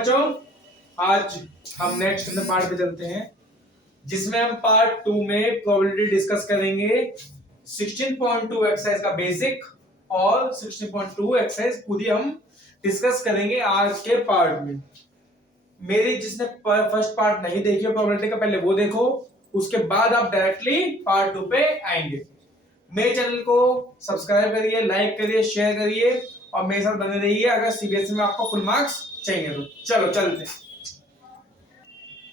बच्चों, आज हम नेक्स्ट पार्ट पे चलते हैं जिसमें हम पार्ट 2 में प्रोबेबिलिटी डिस्कस करेंगे। 16.2 एक्सरसाइज का बेसिक और 16.2 एक्सरसाइज पूरी हम डिस्कस करेंगे आज के पार्ट में। मेरी जिसने फर्स्ट पार्ट नहीं देखी है प्रोबेबिलिटी का, पहले वो देखो, उसके बाद आप डायरेक्टली पार्ट 2 पे आएंगे। मेरे चैनल को सब्सक्राइब करिए, लाइक करिए, शेयर करिए और मेरे साथ बने रहिए अगर सीबीएसई में आपको फुल मार्क्स चाहिए तो। चलो चलते हैं।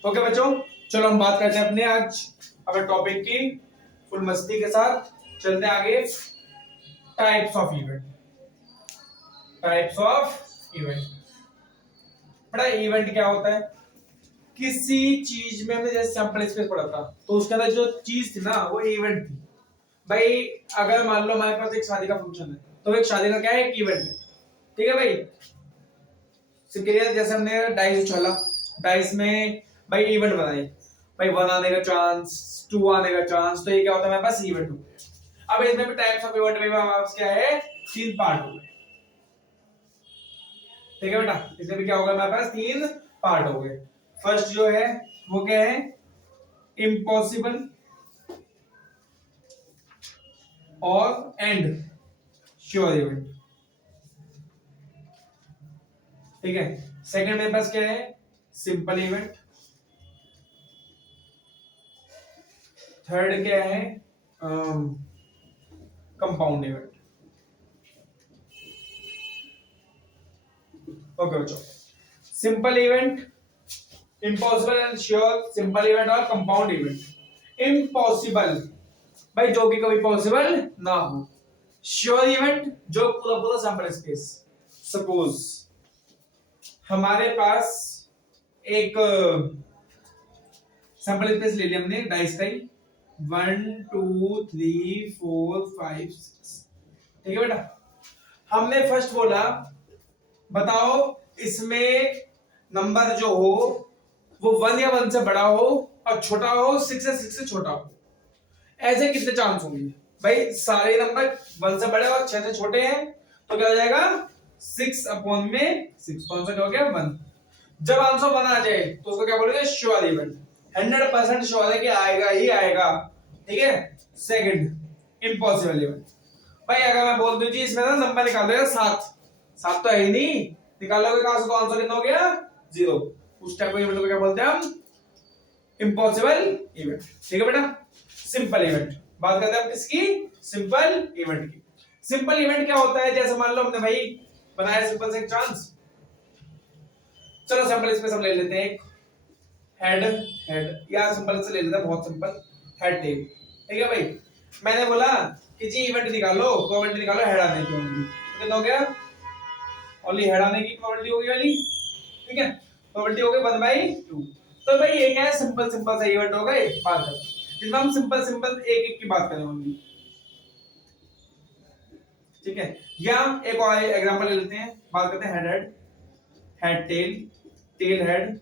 ओके बच्चों, चलो हम बात करते हैं अपने आज अपने टॉपिक की फुल मस्ती के साथ। चलते हैं आगे। Types of event. Types of event. बड़ा इवेंट क्या होता है? किसी चीज में हमने जैसे सैंपल स्पेस पढ़ा था तो उसके अंदर जो चीज थी ना वो इवेंट थी। भाई अगर मान लो हमारे पास एक शादी का फंक्शन है तो एक शादी का क्या है? एक इवेंट है। ठीक है भाई। जैसे हमने डाइस उछाला, डाइस में भाई इवेंट बनाई, भाई 1 आने का चांस, 2 आने का चांस, तो ये क्या होता है हमारे पास? इवेंट हो गया। अब इसमें भी टाइप्स ऑफ इवेंट में हमारे पास क्या है? 3 पार्ट हो गए। ठीक है बेटा, इसमें भी क्या होगा हमारे पास? 3 पार्ट हो गए। फर्स्ट जो है वो क्या है? इम्पॉसिबल और एंड श्योर इवेंट। ठीक है। सेकंड मेरे पास क्या है? Simple event. थर्ड क्या है? Compound event. ओके बच्चों, simple event, impossible and sure, simple event और कंपाउंड इवेंट। इम्पॉसिबल भाई जो कि कभी पॉसिबल ना हो। श्योर इवेंट जो पूरा पूरा सैंपल स्पेस। सपोज हमारे पास एक सैंपल स्पेस ले लिया हमने डाइस का ही, 1 2 3 4 5 6। ठीक है बेटा, हमने फर्स्ट बोला बताओ इसमें नंबर जो हो वो 1 या 1 से बड़ा हो और छोटा हो 6 या 6 से छोटा हो। ऐसे कितने चांस होंगे? भाई सारे नंबर 1 से बड़े और 6 से छोटे हैं तो क्या हो जाएगा? 6 अपॉन में 6 कौन सा हो गया? 1। जब आंसर 1 आ जाए तो उसको क्या बोलेंगे? Sure event. 100% श्योर है कि आएगा ही आएगा। ठीक है। Second impossible event. भाई अगर मैं बोल दूं जी इसमें ना नंबर निकाल देगा 7, 7 तो है ही नहीं, निकालोगे कहां से तो आंसर कितना हो गया? 0। उस टाइप के इवेंट को क्या बोलते हैं हम? Impossible event. ठीक है बेटा। सिंपल इवेंट बात करते हैं हम किसकी? सिंपल इवेंट की। सिंपल इवेंट क्या होता है? जैसे मान लो हमने भाई बनाया सिंपल से एक चांस। चलो सैंपल स्पेस हम ले लेते हैं एक हेड, हेड या सिंपल से ले लेते हैं, बहुत सिंपल, हेड टेल। ठीक है भाई, मैंने बोला कि जी इवेंट निकालो, प्रोबेबिलिटी निकालो हेड आने की ओनली। तो कितना हो गया? ओनली हेड आने की प्रोबेबिलिटी होगी वाली। ठीक है, प्रोबेबिलिटी हो गई 1/2। तो भाई ये क्या है? सिंपल सिंपल सा इवेंट हो गए। बात कर इसमें हम सिंपल सिंपल एक एक की बात करें ओनली। ठीक है, या एक और एग्जांपल ले लेते हैं, बात करते हैं head head, head tail, tail head,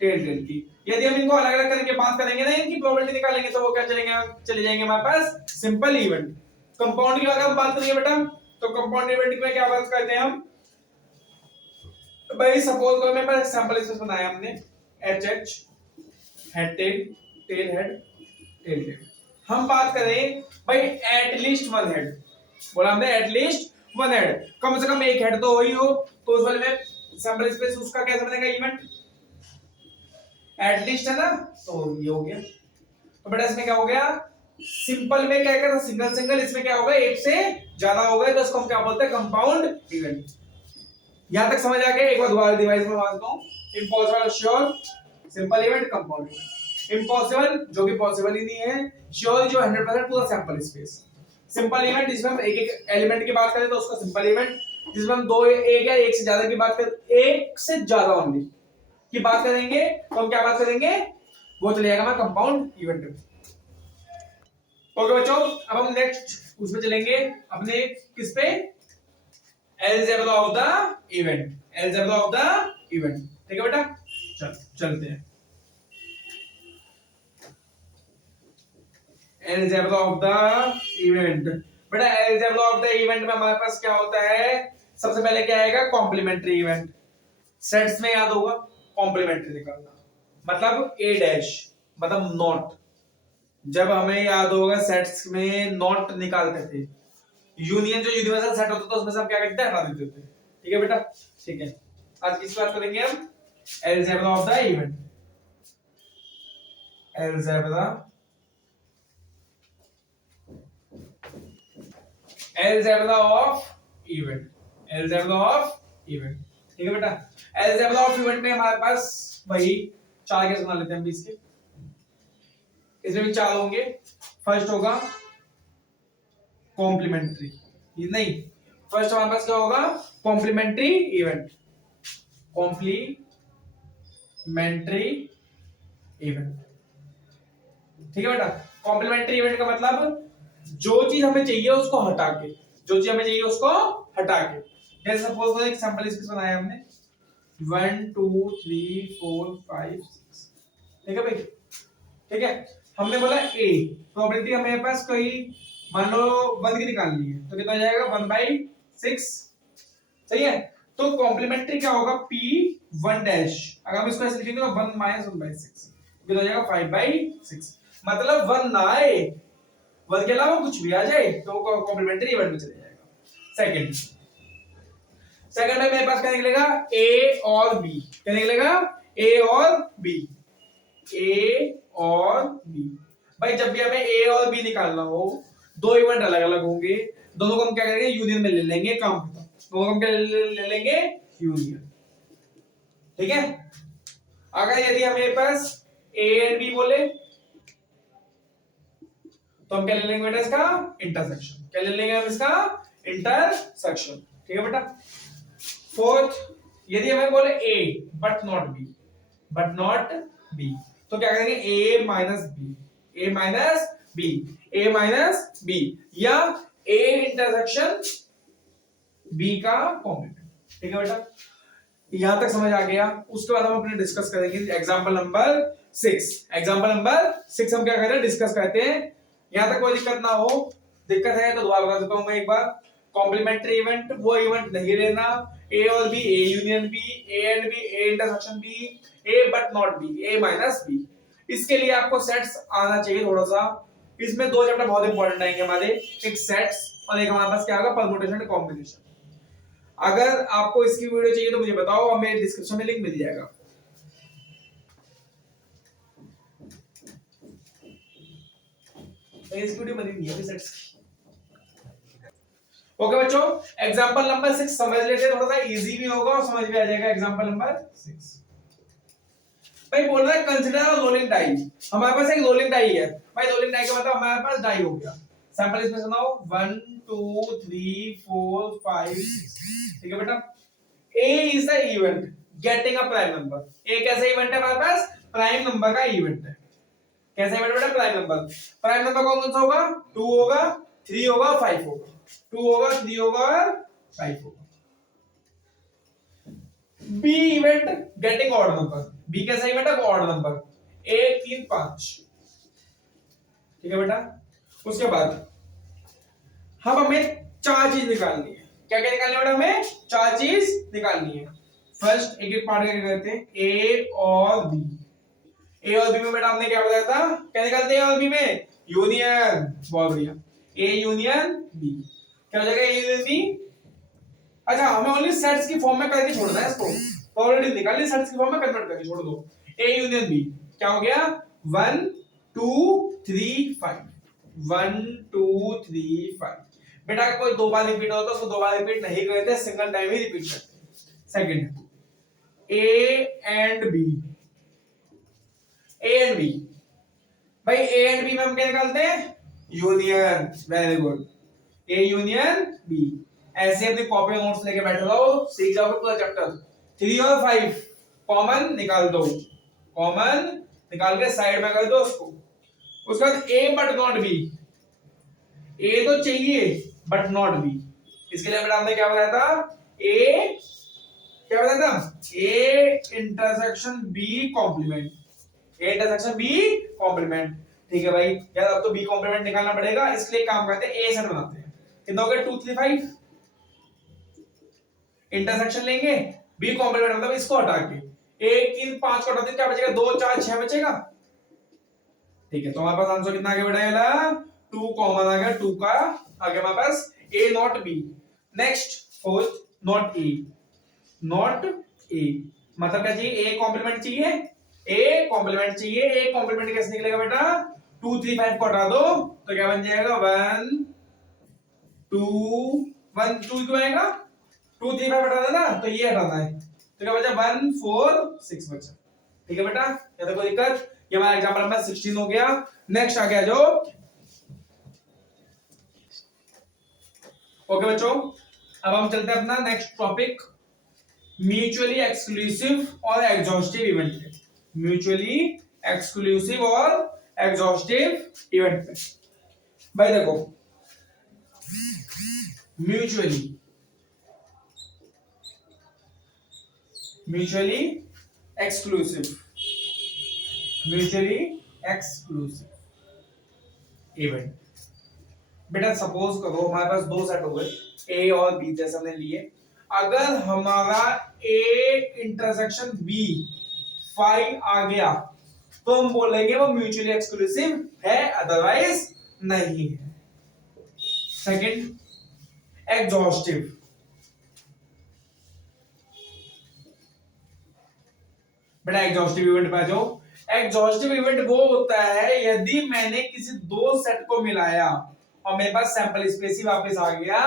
tail tail की। यदि हम इनको अलग अलग करके बात करेंगे ना, इनकी प्रोबेबिलिटी निकालेंगे तो वो क्या चले जाएंगे हमारे पास? Simple event. कंपाउंड की अगर हम बात करेंगे बेटा तो कंपाउंड इवेंट में क्या बात करते हैं हम? भाई सपोज करो मेरे पास सैंपल स्पेस बनाया हमने, H H, head tail, tail head, tail tail. हम बात करें भाई एटलीस्ट 1 हेड। बोला हमने एटलीस्ट 1 हेड, कम से कम एक हेड तो हो ही हो। तो उस वाले में सैंपल स्पेस उसका कैसे बनेगा? इवेंट एटलीस्ट है ना, तो ये हो गया। तो बेटा इसमें क्या हो गया? सिंपल में क्या कहता? Single single. इसमें क्या होगा? एक से ज्यादा हो गए तो इसको हम क्या बोलते हैं? Compound event. यहां तक समझ आ गया? एक बार दोबारा डिवाइस में मानता हूं। इम्पॉसिबल और sure, simple event, compound event. Impossible जो कि पॉसिबल ही नहीं है, श्योर जो 100% पूरा सैंपल स्पेस। सिंपल इवेंट जिसमें हम एक एक एलिमेंट की बात करें तो उसका सिंपल इवेंट। जिसमें हम दो एक या एक से ज्यादा की बात करें, एक से ज्यादा ओनली की बात करेंगे तो हम क्या बात करेंगे? वो चले जाएगा हमारा कंपाउंड इवेंट में। ओके बच्चों, अब हम नेक्स्ट उसमें चलेंगे अपने किस पे? Algebra of the event. Algebra of the event. ठीक है बेटा, चलते हैं। Algebra of the event. बेटा अलजेब्रा ऑफ द इवेंट में हमारे पास क्या होता है? सबसे पहले क्या आएगा? Complementary event. सेट्स में याद होगा कॉम्प्लीमेंट्री निकालना, मतलब ए डैश मतलब नॉट, जब हमें याद होगा सेट्स में नॉट निकालते थे, यूनियन जो यूनिवर्सल सेट होता था उसमें से हम क्या करते थे, हटा देते थे। ठीक है बेटा, ठीक है। आज किस बात करेंगे हम, algebra of the event, algebra algebra of event, algebra of event. ठीक है बेटा, अलजेब्रा ऑफ इवेंट में हमारे पास वही चार केस बना लेते हैं हम इसके, इसमें भी चार होंगे। फर्स्ट होगा कॉम्प्लीमेंट्री, नहीं, फर्स्ट हमारे पास क्या होगा, कॉम्प्लीमेंट्री इवेंट, कॉम्प्लीमेंट्री इवेंट। ठीक है बेटा, कॉम्प्लीमेंट्री इवेंट का मतलब जो चीज हमें चाहिए उसको हटा के, जो चीज हमें चाहिए उसको हटा के, जैसे सपोज करो एक सैंपल स्पेस बनाया हमने 1 2 3 4 5 6, ठीक है भाई, ठीक है। हमने बोला ए, प्रोबेबिलिटी हमें पास कोई मान लो 1 की निकालनी है, तो कितना हो जाएगा 1/6, सही है। तो कॉम्प्लीमेंट्री क्या होगा, p1 डैश, अगर हम इसको ऐसे लिखेंगे तो 1 - 1/6, कितना हो जाएगा 5/6, मतलब 1 ना आए, 1 के अलावा कुछ भी आ जाए तो कॉम्प्लीमेंट्री इवेंट में चले जाएगा। सेकंड में मेरे पास क्या निकलेगा, ए और बी, क्या निकलेगा, ए और बी, ए और बी। भाई जब भी हमें ए और बी निकालना हो, दो इवेंट अलग अलग होंगे, दोनों को हम क्या करेंगे, यूनियन में ले लेंगे, काम खत्म, दोनों को हम क्या ले लेंगे, यूनियन। ठीक है, अगर यदि हमें पास ए एंड बी बोले तो हम क्या ले लेंगे बेटा, इसका इंटरसेक्शन, क्या ले लेंगे हम, इसका इंटरसेक्शन। ठीक है बेटा। फोर्थ, यदि हमें बोले A but not B, but not B, तो क्या करेंगे, A minus B, A minus B, A minus B, या ए इंटरसेक्शन बी का कॉम्प्लीमेंट। ठीक है बेटा, यहां तक समझ आ गया। उसके बाद हम अपने डिस्कस करेंगे एग्जांपल नंबर 6। एग्जांपल नंबर 6 हम क्या करते हैं, डिस्कस करते हैं। यहां तक कोई दिक्कत ना हो, दिक्कत है तो दोबारा बता देता हूं मैं एक बार। कॉम्प्लीमेंट्री इवेंट वो इवेंट नहीं लेना, ए और B, A union B, A and B, A intersection B, A but not B, A minus B. इसके लिए आपको सेट्स आना चाहिए थोड़ा सा। इसमें दो चैप्टर बहुत इंपॉर्टेंट आएंगे हमारे, एक सेट्स और एक हमारे पास क्या होगा, परम्यूटेशन एंड कॉम्बिनेशन। अगर आपको इसकी वीडियो चाहिए तो मुझे बताओ, और मेरे डिस्क्रिप्शन में लिंक मिल जाएगा। इस वीडियो बनी नहीं है सेट्स की। ओके बच्चों, एग्जांपल नंबर 6 समझ लेते हैं, थोड़ा सा इजी भी होगा और समझ भी आ जाएगा। एग्जांपल नंबर 6 भाई बोल रहा है कंसीडर अ रोलिंग डाई। हमारे पास एक रोलिंग डाई है भाई, रोलिंग डाई का मतलब हमारे पास डाई हो गया। सैंपल इसमें सुनाओ 1 2 3 4 5 6। ठीक है बेटा, A is the event getting a prime number। A कैसा इवेंट है हमारे पास, प्राइम नंबर का इवेंट है। कैसा इवेंट बेटा, प्राइम नंबर। प्राइम नंबर कौन सा होगा, 2 होगा, 3 होगा, 5 होगा, 2 होगा, 3 होगा और 5 होगा। B event getting odd number. B कैसा इवेंट है, ऑड नंबर, 1 3 5। ठीक है बेटा, उसके बाद हम हमें चार चीज निकालनी है। क्या क्या निकालनी है बेटा, हमें चार चीज निकालनी है। फर्स्ट एक एक पार्ट करते हैं, ए और बी। ए और बी में बेटा हमने क्या बताया था, क्या निकालते हैं ए और बी में, यूनियन। बहुत बढ़िया, ए यूनियन बी। क्या हो जाएगा, ए यूनियन बी। अच्छा, हमें ओनली सेट्स की फॉर्म में करके छोड़ना है इसको, प्रोबेबिलिटी निकालनी, सेट्स की फॉर्म में कन्वर्ट करके छोड़ दो। ए यूनियन बी क्या हो गया, 1 2 3 5, 1 2 3 5। बेटा कोई दो बार रिपीट हो तो उसको दो बार रिपीट नहीं करते, सिंगल टाइम ही रिपीट करते हैं। Second, A and B, A and B. भाई ए एंड बी में हम क्या निकालते हैं, union. Very good, A union B. ऐसे अपनी कॉपी और नोट्स लेके बैठ रहो, सीख जाओगे पूरा चैप्टर। 3 और 5 कॉमन निकाल दो, कॉमन निकाल के साइड में कर दो उसको। उसके बाद ए बट नॉट बी, ए तो चाहिए बट नॉट बी। इसके लिए बेटा हमने क्या बताया था, ए क्या बताया था, A intersection B complement, A intersection B complement. ठीक है भाई, यार अब तो बी कॉम्प्लीमेंट निकालना पड़ेगा, इसलिए काम करते हैं, ए सेट बनाते हैं। कितना हो गया, 2 3 5। इंटरसेक्शन लेंगे, बी कॉम्प्लीमेंट मतलब इसको हटा के 1 3 5 को हटा दे क्या बचेगा 2 4 6 बचेगा। ठीक है तो हमारे पास आंसर कितना आ गया बेटा ये वाला 2 कॉमन आ गया 2 का आ गया हमारे पास A not B. Next fourth not A not A मतलब क्या चाहिए ए कॉम्प्लीमेंट चाहिए ए कॉम्प्लीमेंट चाहिए ए कॉम्प्लीमेंट कैसे निकलेगा बेटा 2 3 5 को हटा दो तो क्या बन जाएगा 1 2 1 2 क्यों आएगा 2 3 5 हटा देना तो ये हटाना है तो क्या बचा 1 4 6 बचा। ठीक है बेटा ये तो कोई दिक्कत ये हमारा एग्जांपल नंबर 16 हो गया। नेक्स्ट आ गया जो ओके बच्चों अब हम चलते हैं अपना नेक्स्ट टॉपिक म्यूचुअली एक्सक्लूसिव और एग्जॉस्टिव इवेंट पे म्यूचुअली एक्सक्लूसिव और एग्जॉस्टिव इवेंट पे। भाई देखो म्यूचुअली एक्सक्लूसिव इवेंट बेटा सपोज करो हमारे पास दो सेट हो गए ए और बी जैसे हमने लिए अगर हमारा ए इंटरसेक्शन बी 5 आ गया तो हम बोलेंगे वो म्यूचुअली एक्सक्लूसिव है अदरवाइज नहीं है। सेकंड एग्जॉस्टिव बेटा एग्जॉस्टिव इवेंट पे जो एग्जॉस्टिव इवेंट वो होता है यदि मैंने किसी दो सेट को मिलाया और मेरे पास सैंपल स्पेस ही वापस आ गया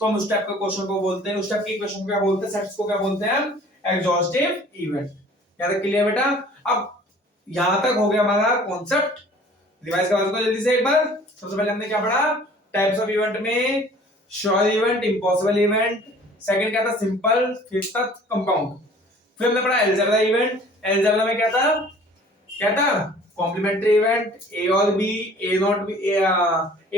तो हम उस टाइप के क्वेश्चन को बोलते हैं उस टाइप के क्वेश्चन को क्या बोलते हैं सेट्स को क्या बोलते हैं एग्जॉस्टिव इवेंट। क्या तक क्लियर बेटा। अब यहां तक हो गया हमारा कॉन्सेप्ट रिवाइज करवा दो जल्दी से एक बार। सबसे पहले हमने क्या पढ़ा टाइप्स ऑफ इवेंट में sure event impossible event second क्या था सिंपल फिर था कंपाउंड फिर हमने पढ़ा अलजेब्रा इवेंट अलजेब्रा में क्या था कॉम्प्लीमेंट्री इवेंट ए और B A not B A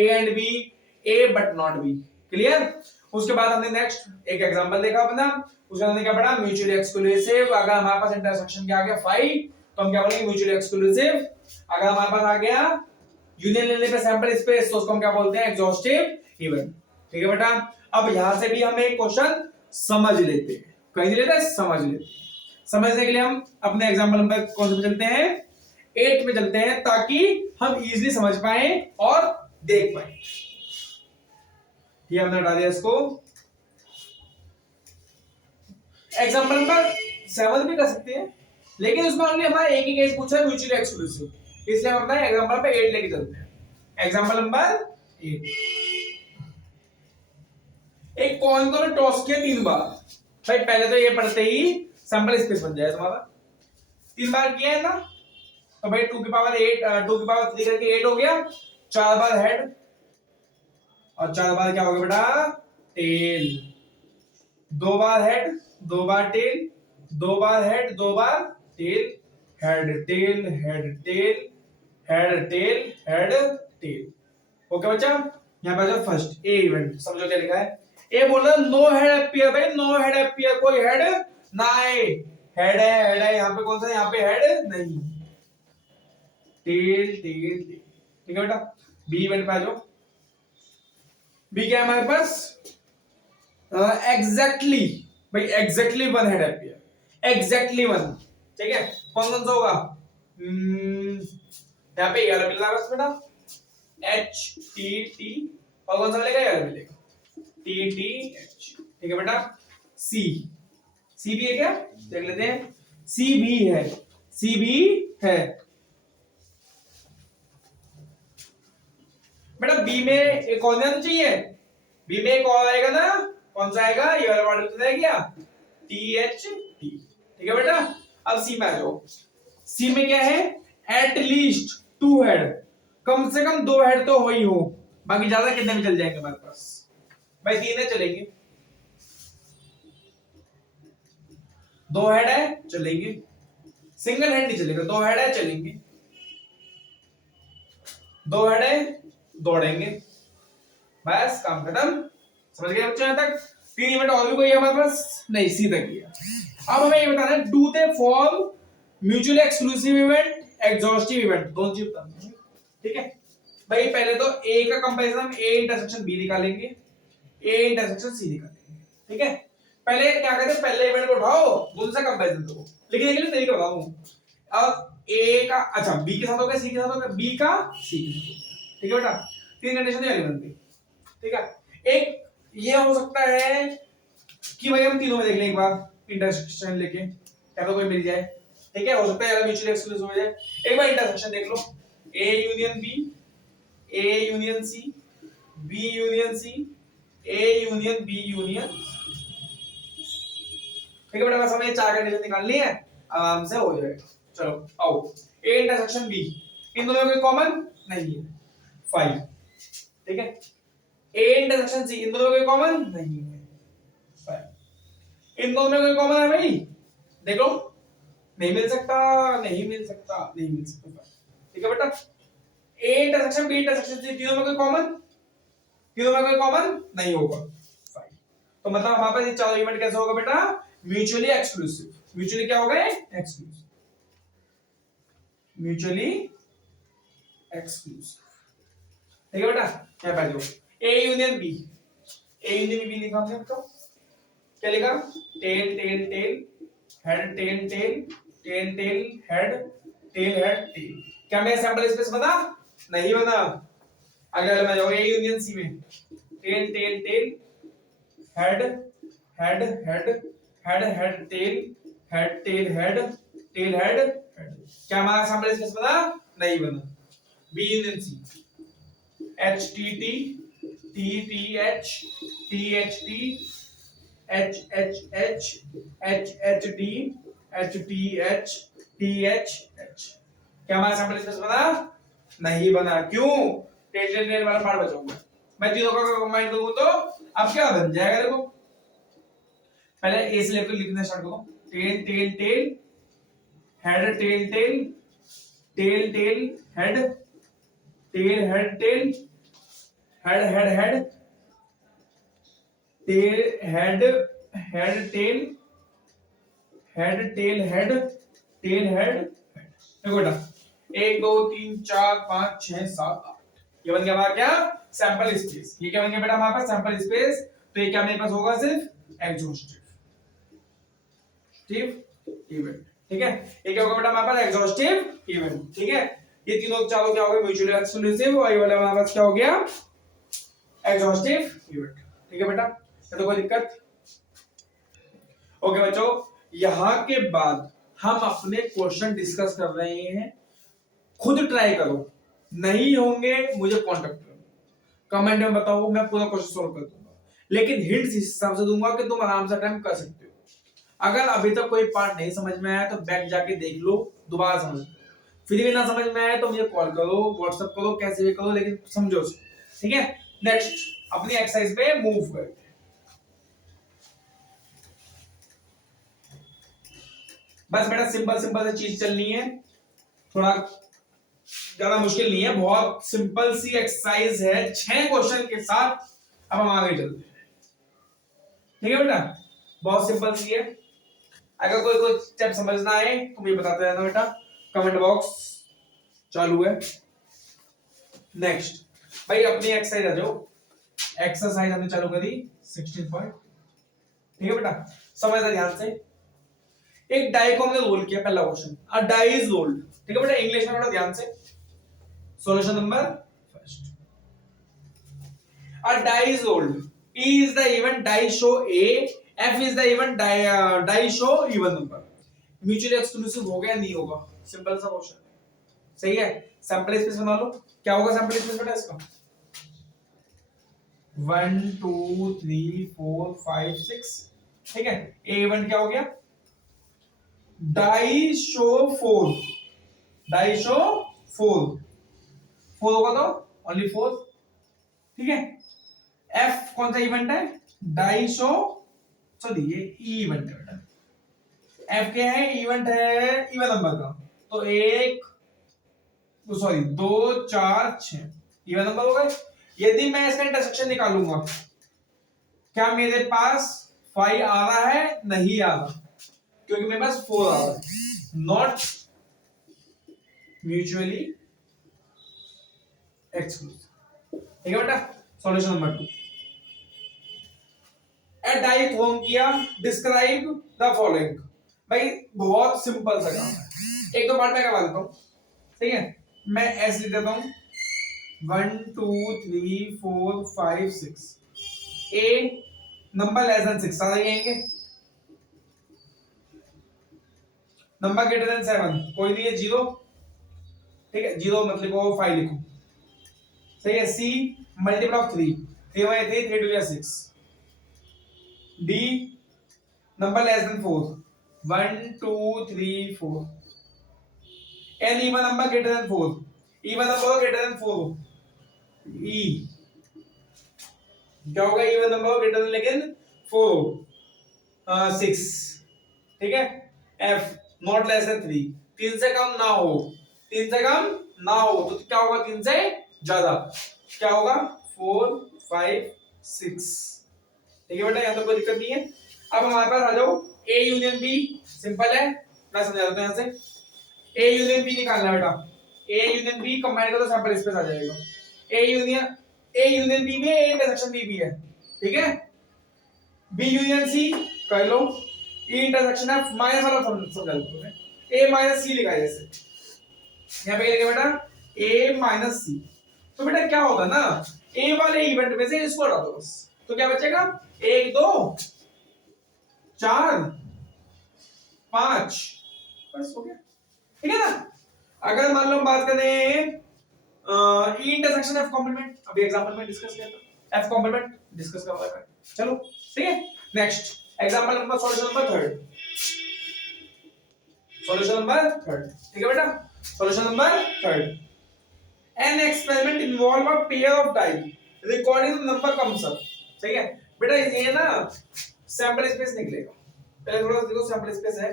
and B A but not B clear. उसके बाद हमने नेक्स्ट एक एग्जांपल देखा अपना उसके बाद हमने क्या पढ़ा म्यूचुअली एक्सक्लूसिव अगर हमारे पास इंटरसेक्शन क्या आ गया 5 तो हम क्या बोलेंगे म्यूचुअली एक्सक्लूसिव अगर हमारे पास आ गया यूनियन लेने पे सैंपल स्पेस तो उसको हम क्या बोलते हैं एग्जॉस्टिव इवेंट। ठीक है बेटा अब यहां से भी हम एक क्वेश्चन समझ लेते हैं कहीं नहीं लेते समझ लेते हैं। समझने के लिए हम अपने एग्जांपल नंबर कौन से पे चलते हैं 8 पे चलते हैं ताकि हम इजीली समझ पाए और देख पाए। ये हमने हटा दिया इसको एग्जांपल नंबर 7 भी कर सकते हैं लेकिन उसमें ओनली हमारा एक ही केस पूछा है म्यूचुअली एक्सक्लूसिव इसलिए हम अपना एग्जांपल पे 8 लेके चलते हैं। एग्जांपल नंबर 8 एक कॉइन को टॉस किया 3 बार भाई पहले तो ये पढ़ते ही सैंपल स्पेस बन जाए तुम्हारा 3 बार किया है ना तो भाई 2 की पावर 3 करके 8 हो गया 4 बार हेड और 4 बार क्या हो गया बेटा टेल 2 बार हेड 2 बार टेल 2 बार हेड 2 बार tail head tail head tail head tail head tail. Okay बच्चा यहाँ पे फर्स्ट ए इवेंट समझो क्या लिखा है ए बोल रहा नो हेड अपीयर भाई नो हेड अपीयर कोई हेड ना हेड है यहाँ पे कौन सा यहाँ पे हेड नहीं टेल टेल ठीक है बेटा। बी इवेंट पे आ जाओ बी क्या है हमारे पास एग्जैक्टली भाई एग्जैक्टली 1 हेड अपीयर एग्जैक्टली 1 ठीक है कौन कौन सा होगा यहाँ पे यार मिलना बस बेटा एच टी टी और कौन सा मिलेगा यार मिलेगा टी टी एच ठीक है बेटा। सी सी भी है क्या देख लेते हैं सी भी है बेटा बी में एक कौन सा चाहिए बी में एक और आएगा ना कौन सा आएगा ये वाला वर्ड कितना है क्या टी एच टी ठीक है बेटा। अब सी में आ जाओ सी में क्या है एट लीस्ट 2 हेड कम से कम 2 हेड तो हो ही हो बाकी ज्यादा कितने में चल जाएंगे हमारे पास भाई 3 है चलेंगे 2 हेड है चलेंगे सिंगल हेड नहीं चलेगा 2 हेड है चलेंगे 2 हेड है दौड़ेंगे बस काम खत्म। समझ गए बच्चों यहां तक 3 इवेंट और भी कोई है हमारे पास नहीं सी तक किया। अब हमें ये बताना है do they form mutually exclusive event exhaustive event दोनों चीज बताना है ठीक है भाई। पहले तो ए का कंपैरिजन हम ए इंटरसेक्शन बी निकालेंगे ए इंटरसेक्शन सी निकालेंगे ठीक है। पहले क्या कहते हैं, पहले इवेंट को उठाओ, दूसरे का कंपैरिजन दो। लिखने के लिए तरीका बताऊं। अब ए का अच्छा बी के साथ हो गया, सी के साथ हो गया, बी का सी के साथ हो गया। ठीक है बेटा, तीन कंडीशन है बनती। ठीक है, एक ये हो सकता है कि भाई हम तीनों में देख लें एक बार इंटरसेक्शन लेके, या तो कोई मिल जाए। ठीक है, हो सकता है म्यूचुअली एक्सक्लूसिव हो जाए। एक बार इंटरसेक्शन देख लो, A union B, A union C, B union C, A union B union. ठीक है बेटा, बस हमें चार कंडीशन निकालनी है, आराम से हो जाएगा। चलो आओ, ए इंटरसेक्शन बी, इन दोनों में कोई कॉमन नहीं है, 5। ठीक है, ए इंटरसेक्शन सी, इन दोनों में कोई कॉमन नहीं है, 5। इन दोनों में कोई कॉमन है भाई, देखो, नहीं मिल सकता, नहीं मिल सकता, नहीं मिल सकता। ठीक है बेटा, A intersection B intersection C, तीनों में कोई कॉमन, तीनों में कोई कॉमन नहीं होगा, 5। तो मतलब हमारे पास ये चारों इवेंट कैसे होगा बेटा, म्यूचुअली एक्सक्लूसिव। म्यूचुअली क्या हो गए, एक्सक्लूसिव, म्यूचुअली एक्सक्लूसिव। ठीक है बेटा, क्या पहले हो, A union B, A union B लिखा हमने, तो क्या लिखा, tail tail tail, head tail tail, tail tail head, tail head tail. क्या मैं सैंपल स्पेस बना, नहीं बना। अगले वाले में जाओ, ए यूनियन सी में, tail tail tail, head head head, head head tail, head tail head, tail head head. क्या हमारा सैंपल स्पेस बना, नहीं बना। B union C, H T T, T T H, T H T, H H H, H H D, H T H, T H H. क्या हमारा sample space बना, नहीं बना। क्यों, टेल टेल टेल वाला पार्ट बचाऊंगा मैं, तीनों का कंबाइन करूं तो अब क्या बन जाएगा, देखो पहले ए से लेकर लिखना स्टार्ट करो, tail tail tail, head tail tail, tail tail head, tail head tail, head head head, tail head, head tail, head tail head, tail head. देखो बेटा, 1 2 3 4 5 6 7 8, ये बन गया हमारा क्या, सैंपल स्पेस। ये क्या बन गया बेटा हमारे पास, सैंपल स्पेस। तो ये क्या मेरे पास होगा, सिर्फ एग्जॉस्टिव इवेंट। ठीक है, ये क्या होगा बेटा हमारे पास, एग्जॉस्टिव इवेंट। ठीक है, ये तीनों चारों क्या हो गए, म्यूचुअली एक्सक्लूसिव, और ये वाला हमारे पास क्या हो गया, एग्जॉस्टिव इवेंट। ठीक है बेटा, तो कोई दिक्कत। ओके बच्चों, यहां के बाद हम अपने क्वेश्चन डिस्कस कर रहे हैं, खुद ट्राई करो, नहीं होंगे मुझे कांटेक्ट करो, कमेंट में बताओ, मैं पूरा क्वेश्चन सॉल्व कर दूंगा, लेकिन हिंट्स इस हिसाब से दूंगा कि तुम आराम से अटेम्प्ट कर सकते हो। अगर अभी तक कोई पार्ट नहीं समझ में आया तो बैक जाके देख लो, दोबारा समझ लो, फिर भी ना समझ में आया तो मुझे कॉल करो, व्हाट्सएप करो, कैसे भी करो, लेकिन समझो। ठीक है, नेक्स्ट अपनी एक्सरसाइज पे मूव करते हैं। बस बेटा सिंपल सिंपल सी चीज चलनी है, थोड़ा ज्यादा मुश्किल नहीं है, बहुत सिंपल सी एक्सरसाइज है 6 क्वेश्चन के साथ। अब हम आगे चलते हैं। ठीक है बेटा, बहुत सिंपल सी है। अगर कोई कोई स्टेप समझ ना आए तो मुझे बताते रहना बेटा, कमेंट बॉक्स चालू है। नेक्स्ट भाई अपनी एक्सरसाइज आ जाओ, एक्सरसाइज हमने चालू करी 16 पॉइंट। ठीक है बेटा, समझना ध्यान से। एक डाई को हमने रोल किया, पहला question, a die is rolled. ठीक है बेटा, इंग्लिश में बेटा ध्यान से, solution number first, a die is rolled, E is the even die show A, F is the even die show even number। Mutually exclusive हो गया नहीं होगा, सिंपल सा क्वेश्चन है, सही है। सैंपल स्पेस बना लो, क्या होगा सैंपल स्पेस बेटा इसका, 1 2 3 4 5 6। ठीक है, A1 क्या हो गया, डाई शो 4, डाई शो 4 होगा तो ओनली 4। ठीक है, एफ कौन सा इवेंट है, डाई शो, सॉरी ये ई इवेंट है बेटा, एफ के है इवेंट है इवन नंबर का, तो 1 सॉरी 2 4 6 इवन नंबर हो गए। यदि मैं इसका इंटरसेक्शन निकालूंगा, क्या मेरे पास 5 आ रहा है, नहीं आ रहा, क्योंकि मेरे पास 4 आ रहा है, नॉट म्यूचुअली एक्सक्लूसिव। ठीक है बेटा, सॉल्यूशन नंबर 2, ए डाई थ्रोन किया, डिस्क्राइब द फॉलोइंग। भाई बहुत सिंपल सा काम है, एक दो पार्ट में करवा देता हूं, ठीक है। मैं एस लिख देता हूं 1 2 3 4 5 6। ए नंबर लेस देन 6 आ जाएंगे, नंबर ग्रेटर देन 7 कोई नहीं है, 0, ठीक है, 0 मत लिखो, 5 लिखो, सही है। C multiple of 3, 3 1 3 3 2 6। D number less than 4, 1 2 3 4। An even number greater than 4, even number greater than 4। E क्या होगा, इवन नंबर ग्रेटर देन लेकिन 4 6, ठीक है। एफ नॉट लेस देन 3, 3 से कम ना हो, 3 से कम ना हो तो क्या होगा, 3 से ज्यादा, क्या होगा 4 5 6, ठीक है बेटा, यहां तो कोई दिक्कत नहीं है। अब हमारे पास आ जाओ ए यूनियन बी, सिंपल है, मैं समझा देता हूं यहां से। ए यूनियन बी निकालना बेटा, ए यूनियन बी कंबाइन करो तो सैंपल स्पेस आ जाएगा। ए यूनियन बी में ए इंटरसेक्शन बी भी है, ठीक है। बी यूनियन सी कर लो, ई इंटरसेक्शन एफ माइनस वाला समझा दो तुम्हें, ए माइनस सी लिखा है जैसे यहां पे लिखा बेटा ए माइनस सी। तो बेटा क्या होगा ना, ए वाले इवेंट में से इसको हटा दो बस, तो क्या बचेगा 1 2 4 5, बस हो गया, ठीक है ना। अगर मान लो हम बात करें ई इंटरसेक्शन एफ कॉम्प्लीमेंट, अभी एग्जांपल में डिस्कस किया था, एफ कॉम्प्लीमेंट डिस्कस कर रहा है, चलो ठीक है। Next example number solution number 3, solution number 3, ठीक है बेटा, solution number 3। An experiment involve a pair of die recording the number comes up, सही है बेटा। ये ना सैंपल स्पेस निकलेगा, पहले थोड़ा सा देखो सैंपल स्पेस है,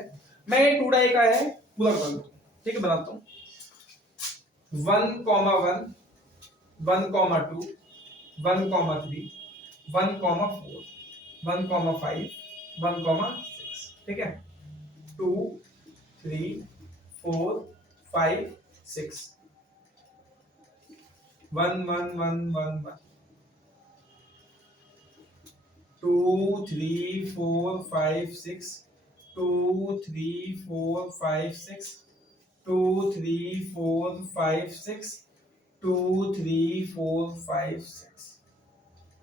मैं 2 डाई का है पूरा बना दूं, ठीक है, बनाता हूं 1 1 1 2 1 3 1 4 1 5 1 6, ठीक है, 2 3 4 5 6 1 1 1 1 1 2 3 4 5 6 2 3 4 5 6 2 3 4 5 6 2 3 4 5 6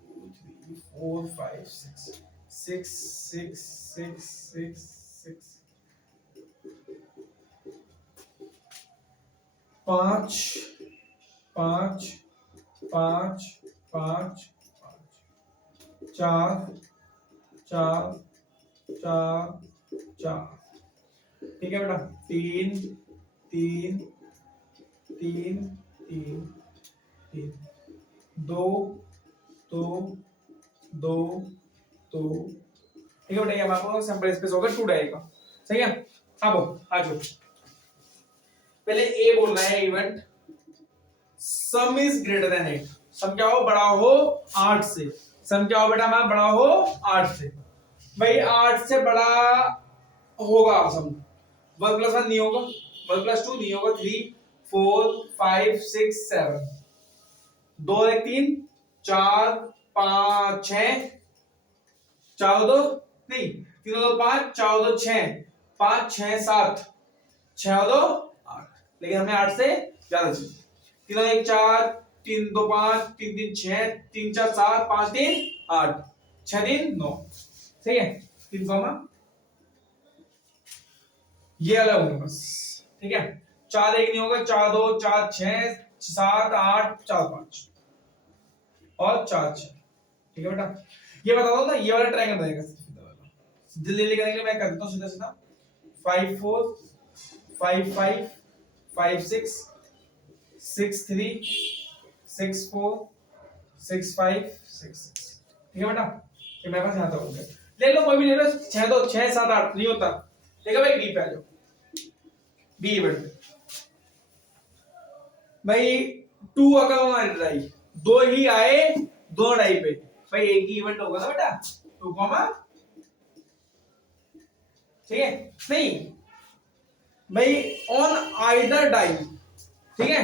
2 3 4 5 6 6 6 6 6 6 5 5 5 5 4 4 4 4, ठीक है बेटा, 3 3 3 3 3 2 2 2 2, ठीक है बेटा, ये हमारा सैंपल स्पेस होगा 2 डाई का, सही है। अब आ जाओ, पहले ए बोलना है event some is greater than 8, सम क्या हो, बड़ा हो 8 से, सम क्या हो बेटा हमारा, बड़ा हो 8 से। भाई 8 से बड़ा होगा सम, 1 + 1 नहीं होगा, 1 + 2 नहीं होगा, 3 4 5 6 7, 2 1 3 4 5 6, 4 2 नहीं, 3 2 5 4 2 6 5 6 7 6 2 8, लेकिन हमें 8 से ज्यादा चाहिए, 3 1 4 3 2 5 3 3 6 3 4 7 5 3 8 6 3 9, सही है। 3 कॉमा ये अलग होंगे बस, ठीक है, 4 1 नहीं होगा, 4 2 4 6 7 8 4 5 और 4 6, ठीक है बेटा। ये बता दो ना, ये वाला ट्रायंगल बनेगा जल्दी जल्दी करने के लिए मैं कर देता हूं सीधा सीधा 5 4 5 5 5 6 6 3 6 4 6 5 6 6, ठीक है बेटा, ये मेरे पास यहां तक हो गया, ले लो कोई भी ले लो, 6 2 6 7 8 नहीं होता, ठीक है भाई। बी पे आ जाओ, बी इवेंट भाई 2 अगर हमारी डाई, 2 ही आए 2 डाई पे, भाई एक ही इवेंट होगा ना बेटा 2 कॉमा, ठीक है, नहीं भाई ऑन आइदर डाई, ठीक है।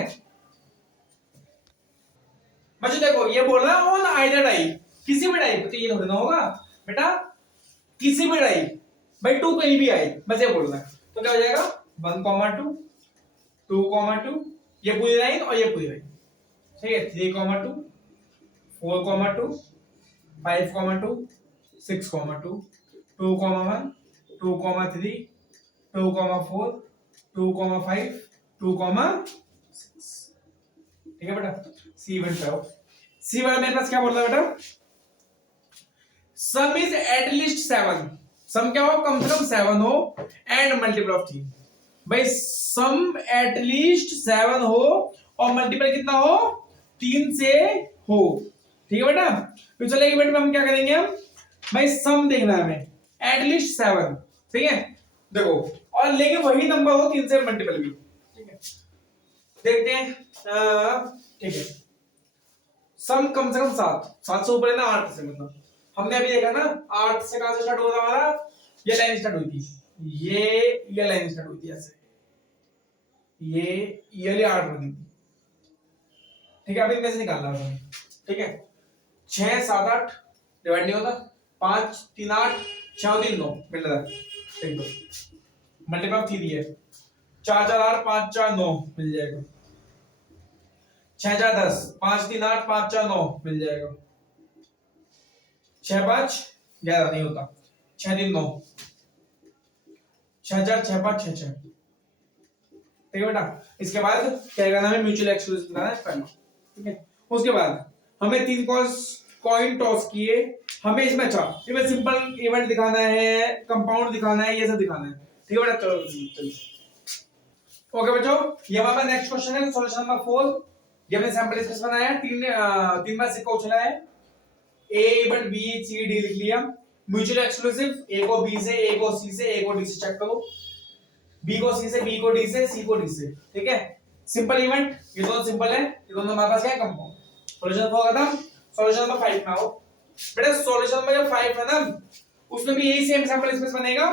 बच्चों देखो ये बोल रहा है ऑन आइदर डाई, किसी भी डाई पे, तो ये थोड़ी ना होगा, बेटा किसी भी डाई भाई 2 कहीं भी आए, बस ये बोलना है। तो क्या हो जाएगा 1,2 2,2 ये पूरी लाइन और ये पूरी लाइन, ठीक है। 3,2 4,2 5,2 6,2 2,1 2,3 2,4 2,5 2,6, ठीक है बेटा। C1 पे आओ। C1 मेरे पास क्या बोल रहा है बेटा, सम इज एट लीस्ट 7, सम क्या हो कम से कम 7 हो एंड मल्टीपल ऑफ 3, भाई सम एट लीस्ट 7 हो और मल्टीपल कितना हो 3 से हो, ठीक है बेटा। तो चलिए इवेंट में हम क्या करेंगे, हम भाई सम देखना है हमें एट लीस्ट 7, ठीक है। देखो और लेकिन वही नंबर हो 3 से मल्टीपल भी, ठीक है। देखते हैं ठीक है, सम कम से कम 7 से ऊपर है ना 8 से, मतलब हमने अभी देखा ना 8 से कहां से स्टार्ट हुआ था हमारा, ये लाइन स्टार्ट हुई थी, ये लाइन स्टार्ट हुई थी ऐसे, ये वाली 8 बनी थी, ठीक है। अभी इनमें से निकालना है, ठीक है। 6 7 8 डिवाइड नहीं होता, 5 3 8 6 और 3 9 मिल रहा है, ठीक है। मल्टीपल ऑफ 3 है, 4 4 8 5 4 9 मिल जाएगा, 6 4 10 5 3 8 5 4 9 मिल जाएगा, 6 5 11 नहीं होता, 6 3 9 6 4 6 5 6 6, ठीक है बेटा। इसके बाद क्या करना है, म्यूचुअल एक्सक्लूसिव बनाना है पहला, ठीक है। उसके बाद हमें 3 कॉइन टॉस किए, हमें इसमें अच्छा इसमें सिंपल इवेंट दिखाना है, कंपाउंड दिखाना है, ये सब दिखाना है, ठीक है बेटा। चलो चलिए ओके बच्चों, ये हमारा नेक्स्ट क्वेश्चन है सॉल्यूशन नंबर 4। ये हमने सैंपल स्पेस बनाया है, 3 बार सिक्का उछला है, ए इवेंट बी सी डी लिख लिया, म्यूचुअल एक्सक्लूसिव ए को बी से, ए को सी से, ए को डी से चेक करो, बी को सी से, बी को डी से, सी को डी से, ठीक है। सिंपल इवेंट, ये दोनों सिंपल है, ये दोनों हमारे पास क्या है कंपाउंड। सॉल्यूशन हो गया था, सॉल्यूशन नंबर 5 में आओ बेटा। सॉल्यूशन नंबर जो 5 है ना, उसमें भी यही सेम सैंपल स्पेस बनेगा,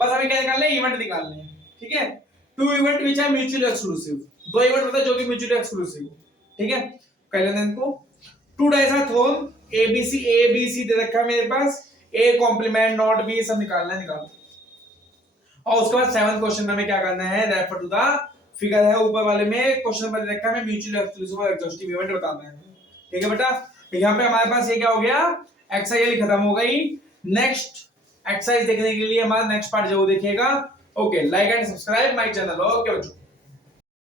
बस हमें क्या निकालना है, इवेंट निकालने हैं, ठीक है। 2 event which are mutually exclusive, 2 event बता जो कि म्यूचुअली एक्सक्लूसिव हो, ठीक है। कर लेते हैं इनको। 2 dice are thrown, A B C दे रखा है मेरे पास, ए कॉम्प्लीमेंट नॉट बी सब निकालना है, निकालो। और उसके बाद 7th क्वेश्चन में हमें क्या करना है, रेफर टू द फिगर है ऊपर वाले में, क्वेश्चन नंबर दे रखा है, म्यूचुअली एक्सक्लूसिव और एग्जॉस्टिव इवेंट बताना है, ठीक है बेटा। यहाँ पे हमारे पास ये क्या हो गया, एक्सरसाइज खत्म हो गई। नेक्स्ट एक्सरसाइज देखने के लिए हमारा नेक्स्ट पार्ट जरूर देखिएगा। Okay, like and subscribe my channel. Okay बच्चों।